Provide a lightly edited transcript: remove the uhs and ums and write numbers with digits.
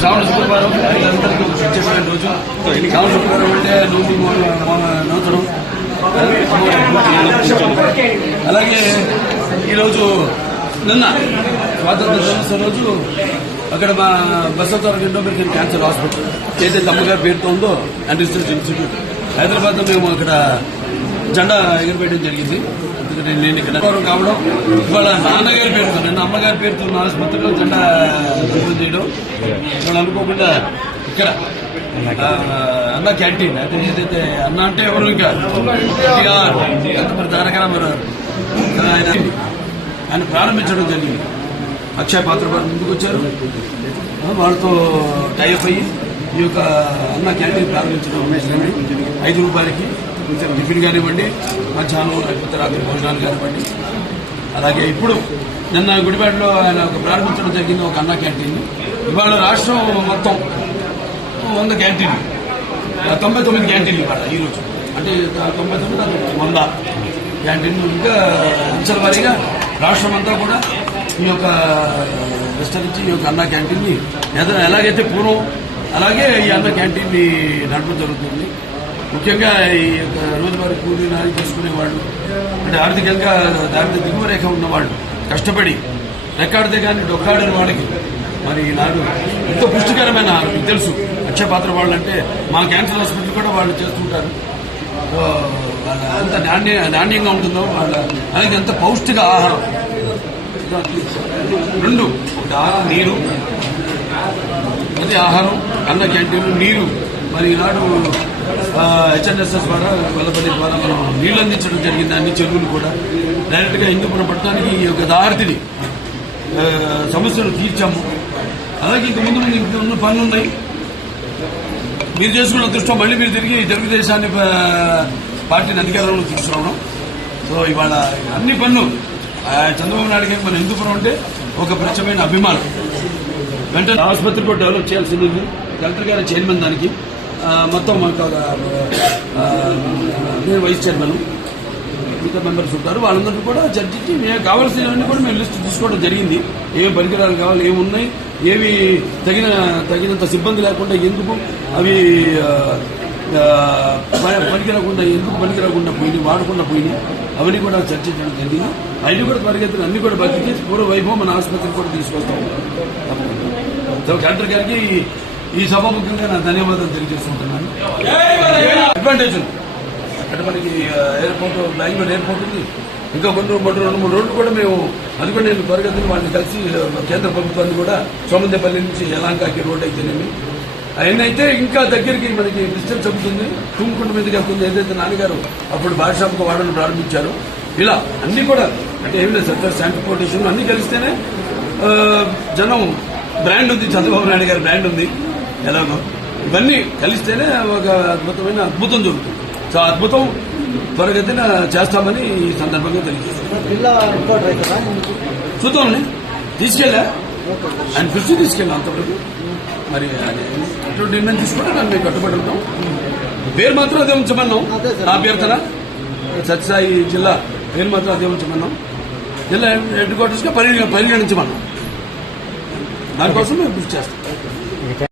శ్రావణ శుక్రవారం అందరికీ చెప్పిన రోజు శ్రావణ శుక్రవారం అంటే నూతనం. అలాగే ఈరోజు నిన్న స్వాతంత్ర దినోత్సవ రోజు అక్కడ మా బసవతారక ఇండోమెడికల్ క్యాన్సర్ హాస్పిటల్ ఏదైతే అమ్మగారి పేరుతో ఉందో అండ్ రీసెర్చ్ ఇన్స్టిట్యూట్ హైదరాబాద్లో మేము అక్కడ జెండా ఎగిరిపెట్టడం జరిగింది. నేను ఇక్కడ కావడం ఇవాళ నాన్నగారి పేరుతో నిన్న అమ్మగారి పేరుతో ఉన్న ఆసుపత్రిలో జెండా ఓపెన్ చేయడం ఇవాళ అనుకోకుండా ఇక్కడ అన్న క్యాంటీన్ అయితే ఏదైతే అన్న అంటే ఎవరు ఇంకా తారక రామారావు ఆయన ప్రారంభించడం జరిగింది. అక్షయ పాత్ర ముందుకు వచ్చారు, వాళ్ళతో టైఅప్ అయ్యి ఈ యొక్క అన్న క్యాంటీన్ ప్రారంభించడం 5 రూపాయలకి టిఫిన్ కానివ్వండి, మధ్యాహ్నం లేకపోతే రాత్రి భోజనాలు కానివ్వండి. అలాగే ఇప్పుడు నిన్న గుడిపేటలో ఆయన ప్రారంభించడం జరిగింది ఒక అన్న క్యాంటీన్. ఇవాళ రాష్ట్రం మొత్తం 100 క్యాంటీన్లు, 99 క్యాంటీన్లు ఇవాళ ఈరోజు, అంటే 99 100 క్యాంటీన్లు. ఇంకా అంచెల వారీగా రాష్ట్రం అంతా కూడా ఈ యొక్క విస్తరించి ఈ యొక్క అన్న క్యాంటీన్ని ఎలాగైతే పూర్వం అలాగే ఈ అన్న క్యాంటీన్ని నడపడం జరుగుతుంది. ముఖ్యంగా ఈ యొక్క రోజువారీ కూలీ నాని చేసుకునే వాళ్ళు, అంటే ఆర్థికంగా దారిద్ర్య దిగువ రేఖ ఉన్నవాళ్ళు, కష్టపడి రెక్కాడితే కానీ డొక్కాడని వాళ్ళకి మరి ఈనాడు ఎంతో పుష్టికరమైన ఆహారం. మీకు తెలుసు అక్షయ పాత్ర వాళ్ళు అంటే మా క్యాన్సర్ హాస్పిటల్ కూడా వాళ్ళు చేస్తుంటారు. వాళ్ళ ఎంత నాణ్యంగా ఉంటుందో వాళ్ళ అలాగే ఎంత పౌష్టిక ఆహారం. 2 నీరు, అది ఆహారం, అన్న క్యాంటీన్, నీరు. మరి ఈనాడు హెచ్ఎన్ఎస్ఎస్ ద్వారా వల్లపల్లి ద్వారా మనం నీళ్లు అందించడం జరిగింది. అన్ని చెరువులు కూడా డైరెక్ట్ గా హిందూపురం పట్టణానికి ఈ యొక్క దారిని సమస్యలు తీర్చాము. అలాగే ఇంతకుముందు ఉన్న పనులు ఉన్నాయి. మీరు చేసుకున్న దృష్ట్యా మళ్ళీ మీరు తిరిగి తెలుగుదేశాన్ని పార్టీని అధికారంలో తీసుకురావడం. సో ఇవాళ అన్ని పనులు చంద్రబాబు నాయుడు గారికి మన హిందూపురం అంటే ఒక ప్రత్యేకమైన అభిమానం. వెంటనే ఆసుపత్రి కూడా డెవలప్ చేయాల్సింది ఉంది. కలెక్టర్ గారి చైర్మన్ దానికి మొత్తం మాకు నేను వైస్ చైర్మన్, మిగతా మెంబర్స్ ఉంటారు. వాళ్ళందరికీ కూడా చర్చించి మేము కావాల్సినవన్నీ కూడా మేము లిస్టు తీసుకోవడం జరిగింది. ఏం పరికరాలు కావాలి, ఏమున్నాయి, ఏవి తగినంత సిబ్బంది లేకుండా ఎందుకు అవి పనికిరాకుండా ఎందుకు పనికిరాకుండా పోయినాయి, వాడకుండా పోయినాయి, అవన్నీ కూడా చర్చించడం జరిగింది. అవి కూడా త్వరగతిని అన్ని కూడా బదిలీ చేసి పూర్వ వైభవం మన ఆసుపత్రికి కూడా తీసుకొస్తాం. సో కలెక్టర్ గారికి ఈ సభాముఖంగా నా ధన్యవాదాలు తెలియజేసుకుంటున్నాను. అడ్వాంటేజ్ ఉంది అంటే మనకి ఎయిర్పోర్ట్, బెంగళూరు ఎయిర్పోర్ట్ ఉంది. ఇంకా 2-3 రోడ్లు కూడా మేము అది కూడా నేను త్వరగతిని వాళ్ళని కలిసి కేంద్ర ప్రభుత్వాన్ని కూడా సోమందేపల్లి నుంచి యలాంకాకి రోడ్ అయితేనేమి అవన్నీ అయితే ఇంకా దగ్గరికి మనకి డిస్టెన్స్ అవుతుంది. తుమ్ముకుంట మీదకి వెళ్తుంది. ఏదైతే నాన్నగారు అప్పుడు బార్షాప్కు వాడడం ప్రారంభించారు. ఇలా అన్ని కూడా అంటే ఏమి లేదు, సెక్టర్ ట్రాన్స్పోర్టేషన్ అన్ని కలిస్తేనే జనం బ్రాండ్ ఉంది, చంద్రబాబు నాయుడు గారి బ్రాండ్ ఉంది. ఎలాగో ఇవన్నీ కలిస్తేనే ఒక అద్భుతం జరుగుతుంది. సో అద్భుతం త్వరగతిన చేస్తామని ఈ సందర్భంగా తెలియజేస్తాం. చూద్దామని తీసుకెళ్ళా ఆయన కృషి తీసుకెళ్ళాం అంతవరకు. మరి అటువంటి నిర్ణయం తీసుకుంటే దాన్ని మేము కట్టుబడి ఉంటాం. పేరు మాత్రం అదే ఉంచమన్నాం. నా అభ్యర్థన సత్యసాయి జిల్లా పేరు మాత్రం అదే ఉంచమన్నాం. జిల్లా హెడ్ క్వార్టర్స్ గా పరిగణించమన్నాం. దానికోసం మేము కృషి చేస్తాం.